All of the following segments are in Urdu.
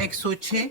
106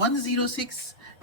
106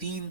3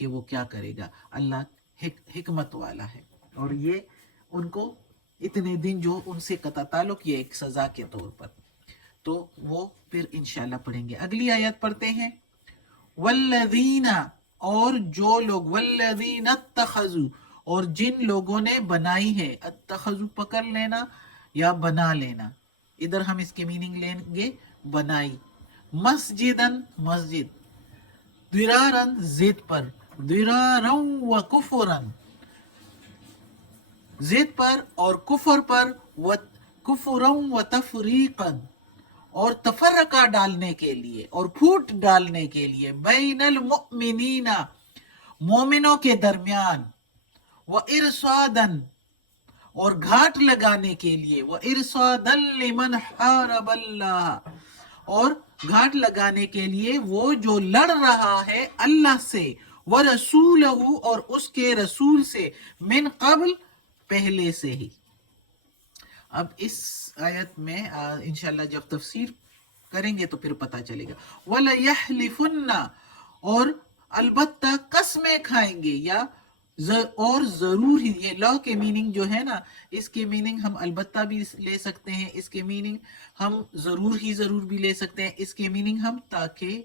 کہ وہ کیا کرے گا. اللہ حکمت والا ہے. اور یہ ان کو اتنے دن جو ان سے قطع تعلق، یہ ایک سزا کے طور پر. تو وہ پھر انشاءاللہ پڑھیں گے. اگلی آیت پڑھتے ہیں. والذین، اور جو لوگ، والذین اتخذوا، اور جن لوگوں نے بنائی ہے. اتخذوا پکڑ لینا یا بنا لینا. ادھر ہم اس کے میننگ لیں گے بنائی. مسجدن مسجد، درارن ضد پر، درارن و کفرن ضد پر اور کفر پر، و کفرن و تفریقن اور تفرقہ ڈالنے کے لیے اور پھوٹ ڈالنے کے لیے، بین المؤمنین مومنوں کے درمیان، و ارصادن اور گھاٹ لگانے کے لیے، و ارصادن لمن حارب اللہ اور گھاٹ لگانے کے لیے وہ جو لڑ رہا ہے اللہ سے، ورسولہ اور اس کے رسول سے، من قبل پہلے سے ہی. اب اس آیت میں انشاءاللہ جب تفسیر کریں گے تو پھر پتہ چلے گا. وَلَيَحْلِفُنَّ اور البتہ قسمیں کھائیں گے، یا اور ضرور ہی. یہ لا کے میننگ جو ہے نا، اس کے میننگ ہم البتہ بھی لے سکتے ہیں، اس کے میننگ ہم ضرور ہی ضرور بھی لے سکتے ہیں، اس کے میننگ ہم تاکہ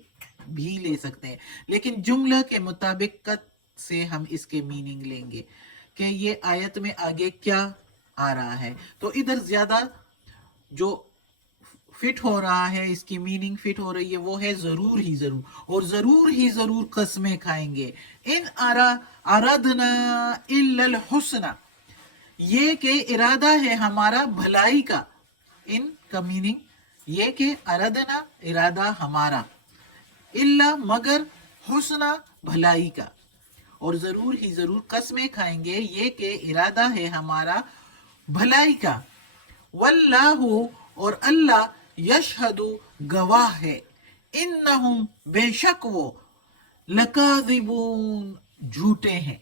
بھی لے سکتے ہیں. لیکن جملہ کے مطابقت سے ہم اس کے میننگ لیں گے کہ یہ آیت میں آگے کیا آ رہا ہے. تو ادھر زیادہ جو فٹ ہو رہا ہے، اس کی میننگ فٹ ہو رہی ہے، وہ ہے ضرور ہی ضرور. اور ضرور ہی ضرور قسمیں کھائیں گے. ان اردنا الا الحسنى، یہ کہ ارادہ ہے ہمارا بھلائی کا. ان کا میننگ یہ کہ اردنا ارادہ ہمارا، الا مگر، حسنہ بھلائی کا. اور ضرور ہی ضرور قسمیں کھائیں گے، یہ کہ ارادہ ہے ہمارا بھلائی کا. واللہ اور اللہ، یشہد گواہ ہے، انہم بے شک وہ، لکاذبون جھوٹے ہیں.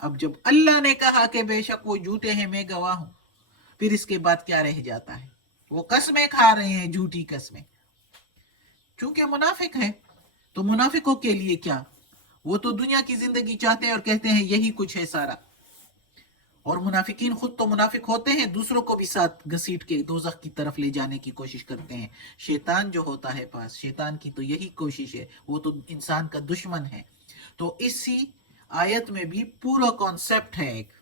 اب جب اللہ نے کہا کہ بے شک وہ جھوٹے ہیں، میں گواہ ہوں، پھر اس کے بعد کیا رہ جاتا ہے؟ وہ قسمیں کھا رہے ہیں، جھوٹی قسمیں. چونکہ منافق ہیں تو منافقوں کے لیے کیا، وہ تو دنیا کی زندگی چاہتے ہیں اور کہتے ہیں یہی کچھ ہے سارا. اور منافقین خود تو منافق ہوتے ہیں، دوسروں کو بھی ساتھ گھسیٹ کے دوزخ کی طرف لے جانے کی کوشش کرتے ہیں. شیطان جو ہوتا ہے پاس، شیطان کی تو یہی کوشش ہے، وہ تو انسان کا دشمن ہے. تو اسی آیت میں بھی پورا کانسیپٹ ہے ایک.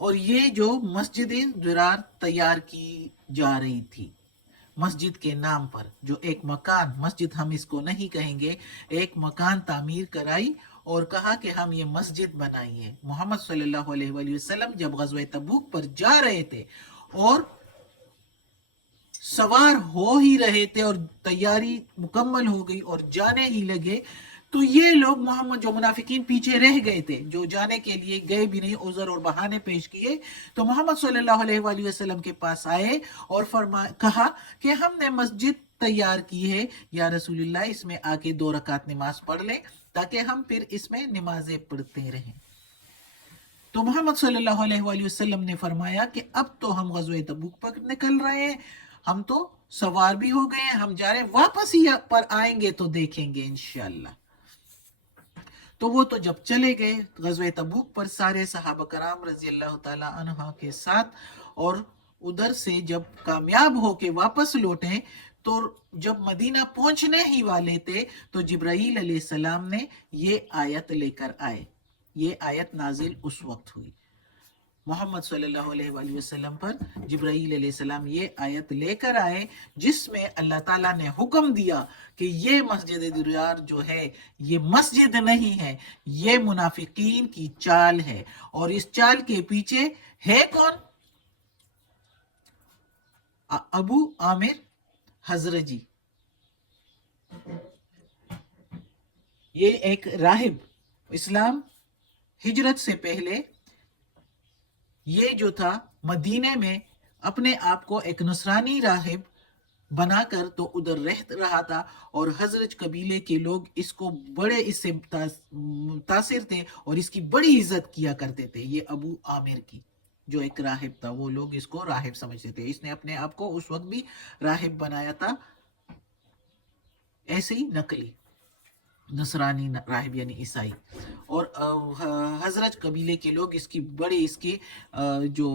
اور یہ جو مسجد ضرار تیار کی جا رہی تھی مسجد کے نام پر، جو ایک مکان، مسجد ہم اس کو نہیں کہیں گے، ایک مکان تعمیر کرائی اور کہا کہ ہم یہ مسجد بنائی ہے. محمد صلی اللہ علیہ وآلہ وسلم جب غزوہ تبوک پر جا رہے تھے اور سوار ہو ہی رہے تھے اور تیاری مکمل ہو گئی اور جانے ہی لگے، تو یہ لوگ محمد، جو منافقین پیچھے رہ گئے تھے، جو جانے کے لیے گئے بھی نہیں، عذر اور بہانے پیش کیے، تو محمد صلی اللہ علیہ وآلہ وسلم کے پاس آئے اور کہا کہ ہم نے مسجد تیار کی ہے یا رسول اللہ، اس میں آ کے 2 رکعت نماز پڑھ لیں تاکہ ہم پھر اس میں نمازیں پڑھتے رہیں. تو محمد صلی اللہ علیہ وآلہ وسلم نے فرمایا کہ اب تو ہم غزوہ تبوک پر نکل رہے ہیں، ہم تو سوار بھی ہو گئے ہیں، ہم جا رہے ہیں، واپس ہی پر آئیں گے تو دیکھیں گے انشاءاللہ. تو وہ تو جب چلے گئے غزوہ تبوک پر سارے صحابہ کرام رضی اللہ تعالی عنہ کے ساتھ، اور ادھر سے جب کامیاب ہو کے واپس لوٹیں تو جب مدینہ پہنچنے ہی والے تھے تو جبرائیل علیہ السلام نے یہ آیت لے کر آئے. یہ آیت نازل اس وقت ہوئی. محمد صلی اللہ علیہ وآلہ وسلم پر جبرائیل علیہ السلام یہ آیت لے کر آئے، جس میں اللہ تعالیٰ نے حکم دیا کہ یہ مسجد ضرار جو ہے یہ مسجد نہیں ہے، یہ منافقین کی چال ہے. اور اس چال کے پیچھے ہے کون؟ ابو عامر حضرجی. یہ ایک راہب، اسلام ہجرت سے پہلے یہ جو تھا مدینے میں اپنے آپ کو ایک نصرانی راہب بنا کر تو ادھر رہ رہا تھا، اور حضرت قبیلے کے لوگ اس کو بڑے اس سے متاثر تھے اور اس کی بڑی عزت کیا کرتے تھے. یہ ابو عامر کی جو ایک راہب تھا، وہ لوگ اس کو راہب سمجھتے تھے. اس نے اپنے آپ کو اس وقت بھی راہب بنایا تھا، ایسے ہی نقلی. نصرانی راہب یعنی عیسائی، اور حضرت قبیلے کے لوگ اس کی بڑے اس کی جو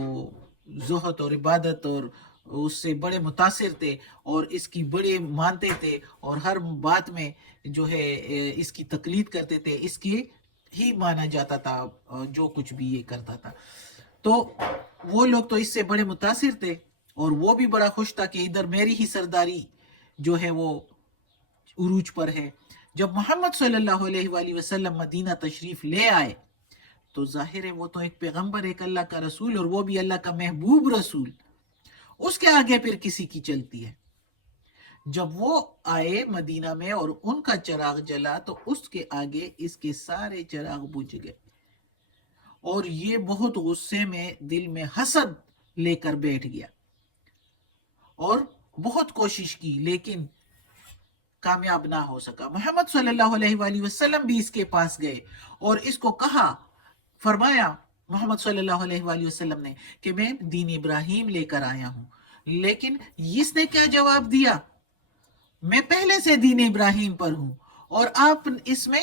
زہد اور عبادت اور اس سے بڑے متاثر تھے، اور اس کی بڑے مانتے تھے، اور ہر بات میں جو ہے اس کی تقلید کرتے تھے، اس کی ہی مانا جاتا تھا جو کچھ بھی یہ کرتا تھا۔ تو وہ لوگ تو اس سے بڑے متاثر تھے، اور وہ بھی بڑا خوش تھا کہ ادھر میری ہی سرداری جو ہے وہ عروج پر ہے۔ جب محمد صلی اللہ علیہ وآلہ وسلم مدینہ تشریف لے آئے تو ظاہر ہے وہ تو ایک پیغمبر، ایک اللہ کا رسول، اور وہ بھی اللہ کا محبوب رسول، اس کے آگے پھر کسی کی چلتی ہے۔ جب وہ آئے مدینہ میں اور ان کا چراغ جلا تو اس کے آگے اس کے سارے چراغ بجھ گئے، اور یہ بہت غصے میں دل میں حسد لے کر بیٹھ گیا، اور بہت کوشش کی لیکن کامیاب نہ ہو سکا۔ محمد صلی اللہ علیہ وآلہ وسلم بھی اس کے پاس گئے اور اس کو کہا، فرمایا محمد صلی اللہ علیہ وآلہ وسلم نے کہ میں دین ابراہیم لے کر آیا ہوں، لیکن اس نے کیا جواب دیا؟ میں پہلے سے دین ابراہیم پر ہوں، اور آپ اس میں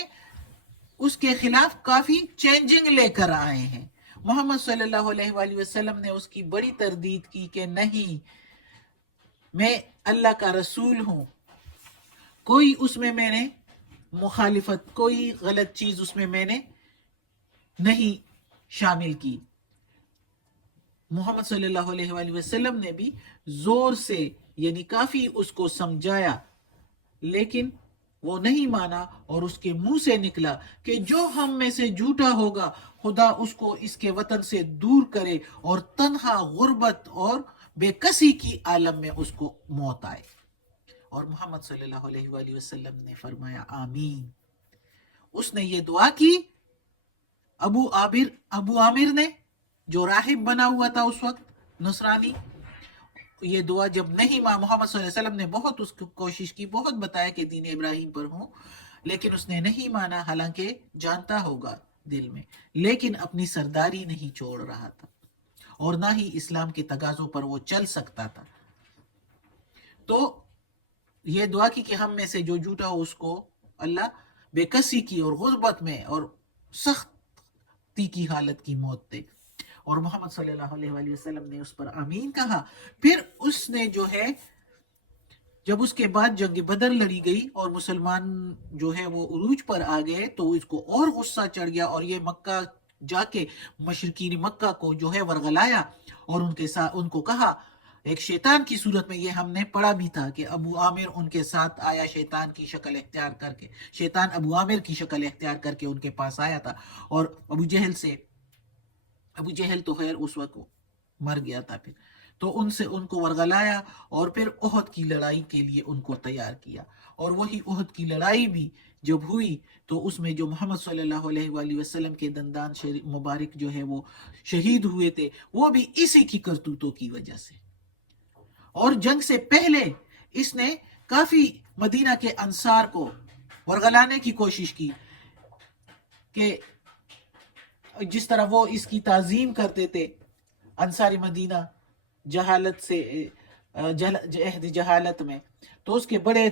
اس کے خلاف کافی چینجنگ لے کر آئے ہیں۔ محمد صلی اللہ علیہ وآلہ وسلم نے اس کی بڑی تردید کی کہ نہیں، میں اللہ کا رسول ہوں، کوئی اس میں نے مخالفت، کوئی غلط چیز اس میں نے نہیں شامل کی۔ محمد صلی اللہ علیہ وآلہ وسلم نے بھی زور سے یعنی کافی اس کو سمجھایا، لیکن وہ نہیں مانا، اور اس کے منہ سے نکلا کہ جو ہم میں سے جھوٹا ہوگا خدا اس کو اس کے وطن سے دور کرے اور تنہا غربت اور بے کسی کی عالم میں اس کو موت آئے۔ اور محمد صلی اللہ علیہ وآلہ وسلم نے فرمایا آمین۔ اس نے یہ دعا کی، ابو عامر نے جو راہب بنا ہوا تھا اس وقت نصرانی، یہ دعا جب نہیں محمد صلی اللہ علیہ وسلم نے بہت اس کو کوشش کی، بہت بتایا کہ دین ابراہیم پر ہوں، لیکن اس نے نہیں مانا، حالانکہ جانتا ہوگا دل میں، لیکن اپنی سرداری نہیں چھوڑ رہا تھا، اور نہ ہی اسلام کے تقاضوں پر وہ چل سکتا تھا۔ تو یہ دعا کی کہ ہم میں سے جو جھوٹا ہو اس کو اللہ بے کسی کی اور غربت میں اور سختی کی حالت کی موت دے، اور محمد صلی اللہ علیہ وآلہ وسلم نے اس پر آمین کہا۔ پھر اس نے جو ہے جب اس کے بعد جنگ بدر لڑی گئی اور مسلمان جو ہے وہ عروج پر آ گئے تو اس کو اور غصہ چڑھ گیا، اور یہ مکہ جا کے مشرکین مکہ کو جو ہے ورغلایا، اور ان کے ساتھ ان کو کہا ایک شیطان کی صورت میں، یہ ہم نے پڑھا بھی تھا کہ ابو عامر ان کے ساتھ آیا شیطان کی شکل اختیار کر کے، شیطان ابو عامر کی شکل اختیار کر کے ان کے پاس آیا تھا، اور ابو جہل تو خیر اس وقت مر گیا تھا، پھر تو ان کو ورغلایا، اور پھر احد کی لڑائی کے لیے ان کو تیار کیا، اور وہی احد کی لڑائی بھی جب ہوئی تو اس میں جو محمد صلی اللہ علیہ وآلہ وسلم کے دندان مبارک جو ہے وہ شہید ہوئے تھے، وہ بھی اسی کی کرتوتوں کی وجہ سے۔ اور جنگ سے پہلے اس نے کافی مدینہ کے انصار کو ورغلانے کی کوشش کی، کہ جس طرح وہ اس کی تعظیم کرتے تھے انصاری مدینہ جہالت سے عہد جہالت میں، تو اس کے بڑے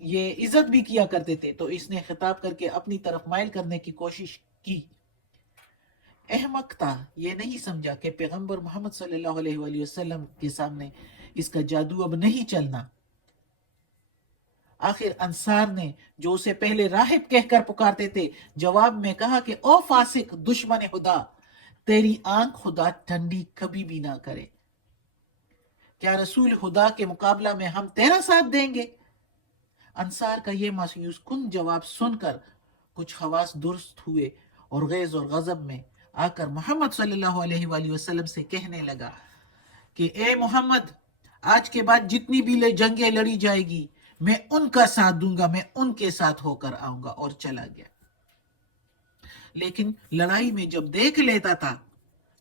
یہ عزت بھی کیا کرتے تھے، تو اس نے خطاب کر کے اپنی طرف مائل کرنے کی کوشش کی۔ احمق تھا، یہ نہیں سمجھا کہ پیغمبر محمد صلی اللہ علیہ وآلہ وسلم کے سامنے اس کا جادو اب نہیں چلنا۔ آخر انصار نے جو اسے پہلے راہب کہہ کر پکارتے تھے، جواب میں کہا کہ او فاسق دشمن خدا، تیری آنکھ خدا ٹھنڈی کبھی بھی نہ کرے، کیا رسول خدا کے مقابلہ میں ہم تیرا ساتھ دیں گے؟ انصار کا یہ مایوس کن جواب سن کر کچھ حواس درست ہوئے، اور غیظ اور غضب میں آ کر محمد صلی اللہ علیہ وآلہ وسلم سے کہنے لگا کہ اے محمد، آج کے بعد جتنی بھی جنگیں لڑی جائے گی میں ان کا ساتھ دوں گا، میں ان کے ساتھ ہو کر آؤں گا، اور چلا گیا۔ لیکن لڑائی میں جب دیکھ لیتا تھا،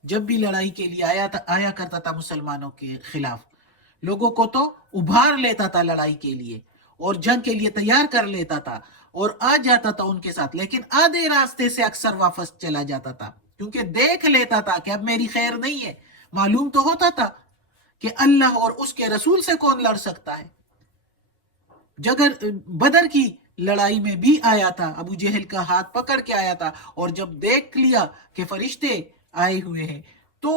جب بھی لڑائی کے لیے آیا کرتا تھا مسلمانوں کے خلاف، لوگوں کو تو ابھار لیتا تھا لڑائی کے لیے اور جنگ کے لیے تیار کر لیتا تھا اور آ جاتا تھا ان کے ساتھ، لیکن آدھے راستے سے اکثر واپس چلا جاتا تھا، کیونکہ دیکھ لیتا تھا کہ اب میری خیر نہیں ہے۔ معلوم تو ہوتا تھا کہ اللہ اور اس کے رسول سے کون لڑ سکتا ہے۔ بدر کی لڑائی میں بھی آیا تھا، ابو جہل کا ہاتھ پکڑ کے آیا تھا، اور جب دیکھ لیا کہ فرشتے آئے ہوئے ہیں تو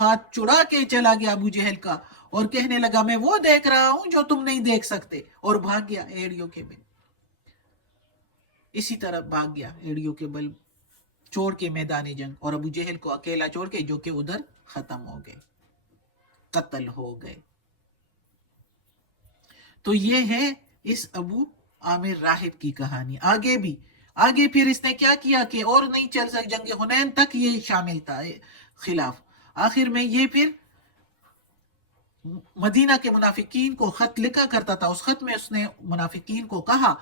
ہاتھ چڑا کے چلا گیا ابو جہل کا، اور کہنے لگا میں وہ دیکھ رہا ہوں جو تم نہیں دیکھ سکتے، اور بھاگ گیا ایڑیوں کے بل، اسی طرح بھاگ گیا ایڑیوں کے بل چھوڑ کے میدان جنگ، اور ابو جہل کو اکیلا چھوڑ کے، جو کہ ادھر ختم ہو گئے، قتل ہو گئے۔ تو یہ ہے اس ابو عامر راہب کی کہانی۔ آگے پھر اس نے کیا کیا کہ اور نہیں چل سک، جنگ حنین تک یہ شامل تھا خلاف۔ آخر میں یہ پھر مدینہ کے منافقین کو خط لکھا کرتا تھا، اس خط میں اس نے منافقین کو کہا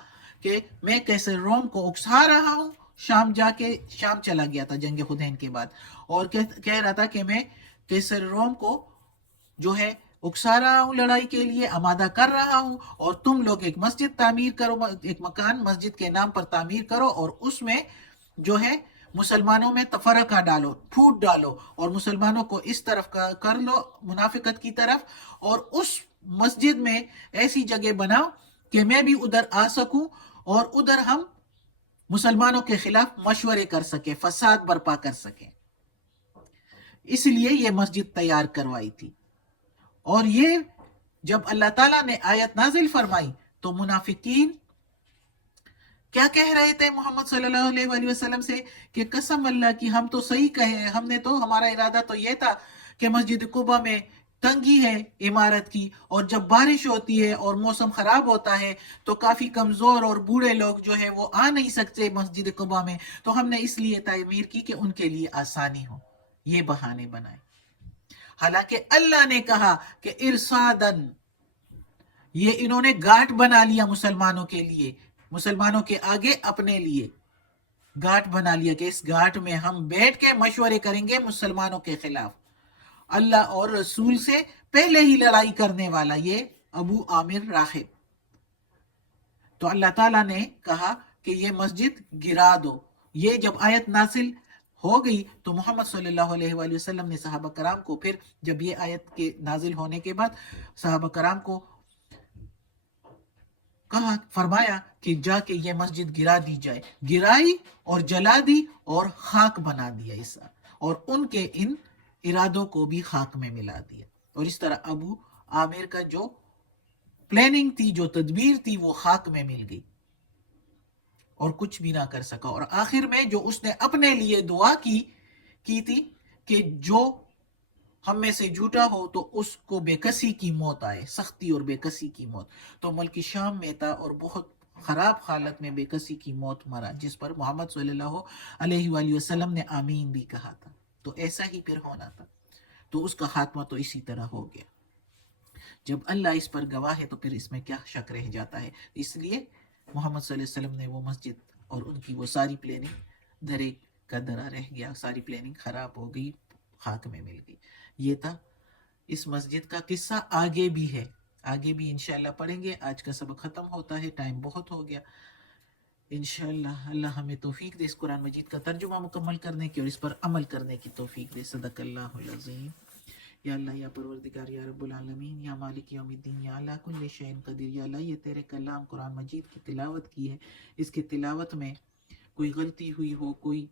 کہ میں کیسر روم کو اکسا رہا ہوں، شام چلا گیا تھا جنگ حنین کے بعد، اور کہہ رہا تھا کہ میں کیسر روم کو جو ہے اکسا رہا ہوں، لڑائی کے لیے آمادہ کر رہا ہوں، اور تم لوگ ایک مسجد تعمیر کرو، ایک مکان مسجد کے نام پر تعمیر کرو، اور اس میں جو ہے مسلمانوں میں تفرقہ ڈالو، پھوٹ ڈالو، اور مسلمانوں کو اس طرف کر لو منافقت کی طرف، اور اس مسجد میں ایسی جگہ بناؤ کہ میں بھی ادھر آ سکوں، اور ادھر ہم مسلمانوں کے خلاف مشورے کر سکیں، فساد برپا کر سکیں۔ اس لیے یہ مسجد تیار کروائی تھی۔ اور یہ جب اللہ تعالیٰ نے آیت نازل فرمائی تو منافقین کیا کہہ رہے تھے محمد صلی اللہ علیہ وآلہ وسلم سے کہ قسم اللہ کی ہم تو صحیح کہے، ہمارا ارادہ تو یہ تھا کہ مسجد قباء میں تنگی ہے عمارت کی، اور جب بارش ہوتی ہے اور موسم خراب ہوتا ہے تو کافی کمزور اور بوڑھے لوگ جو ہے وہ آ نہیں سکتے مسجد قباء میں، تو ہم نے اس لیے تعمیر کی کہ ان کے لیے آسانی ہو، یہ بہانے بنائے۔ حالانکہ اللہ نے کہا کہ ارصادن، یہ انہوں نے گھاٹ بنا لیا مسلمانوں کے لیے، مسلمانوں کے آگے اپنے لیے گھاٹ بنا لیا کہ اس گھاٹ میں ہم بیٹھ کے مشورے کریں گے مسلمانوں کے خلاف۔ اللہ اور رسول سے پہلے ہی لڑائی کرنے والا یہ ابو عامر راہب۔ تو اللہ تعالیٰ نے کہا کہ یہ مسجد گرا دو۔ یہ جب آیت نازل ہو گئی تو محمد صلی اللہ علیہ وآلہ وسلم نے صحابہ کرام کو، پھر جب یہ آیت کے نازل ہونے کے بعد صحابہ کرام کو کہا، فرمایا کہ جا کے یہ مسجد گرا دی جائے، گرائی اور جلا دی اور خاک بنا دیا اسا، اور ان کے ان ارادوں کو بھی خاک میں ملا دیا، اور اس طرح ابو عامر کا جو پلاننگ تھی، جو تدبیر تھی، وہ خاک میں مل گئی اور کچھ بھی نہ کر سکا۔ اور آخر میں جو اس نے اپنے لیے دعا کی تھی کہ جو ہم میں سے جھوٹا ہو تو اس کو بے کسی کی موت آئے، سختی اور بے کسی کی موت، تو ملک شام میں تھا اور بہت خراب حالت میں بے کسی کی موت مرا، جس پر محمد صلی اللہ علیہ وآلہ وسلم نے آمین بھی کہا تھا۔ تو ایسا ہی پھر ہونا تھا، تو اس کا خاتمہ تو اسی طرح ہو گیا۔ جب اللہ اس پر گواہ ہے تو پھر اس میں کیا شک رہ جاتا ہے؟ اس لیے محمد صلی اللہ علیہ وسلم نے وہ مسجد اور ان کی وہ ساری پلاننگ درے کا درا رہ گیا، ساری پلاننگ خراب ہو گئی، خاک میں مل گئی۔ یہ تھا اس مسجد کا قصہ، آگے بھی ہے، آگے بھی انشاءاللہ پڑھیں گے۔ آج کا سبق ختم ہوتا ہے، ٹائم بہت ہو گیا۔ انشاءاللہ اللہ ہمیں توفیق دے اس قرآن مجید کا ترجمہ مکمل کرنے کی اور اس پر عمل کرنے کی توفیق دے۔ صدق اللہ العظیم۔ یا اللہ، یا پروردگار، یا رب العالمین، یا مالک یوم الدین، یا اللہ کل شیء قدیر، یا اللہ یہ تیرے کلام قرآن مجید کی تلاوت کی ہے، اس کی تلاوت میں کوئی غلطی ہوئی ہو، کوئی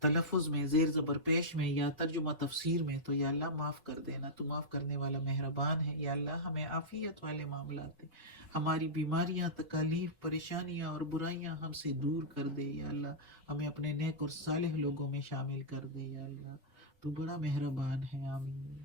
تلفظ میں، زیر زبر پیش میں، یا ترجمہ تفسیر میں، تو یا اللہ معاف کر دینا، تو معاف کرنے والا مہربان ہے۔ یا اللہ ہمیں عافیت والے معاملات دے، ہماری بیماریاں، تکالیف، پریشانیاں اور برائیاں ہم سے دور کر دے۔ یا اللہ ہمیں اپنے نیک اور صالح لوگوں میں شامل کر دے۔ یا اللہ تو بڑا مہربان ہے۔ آمین۔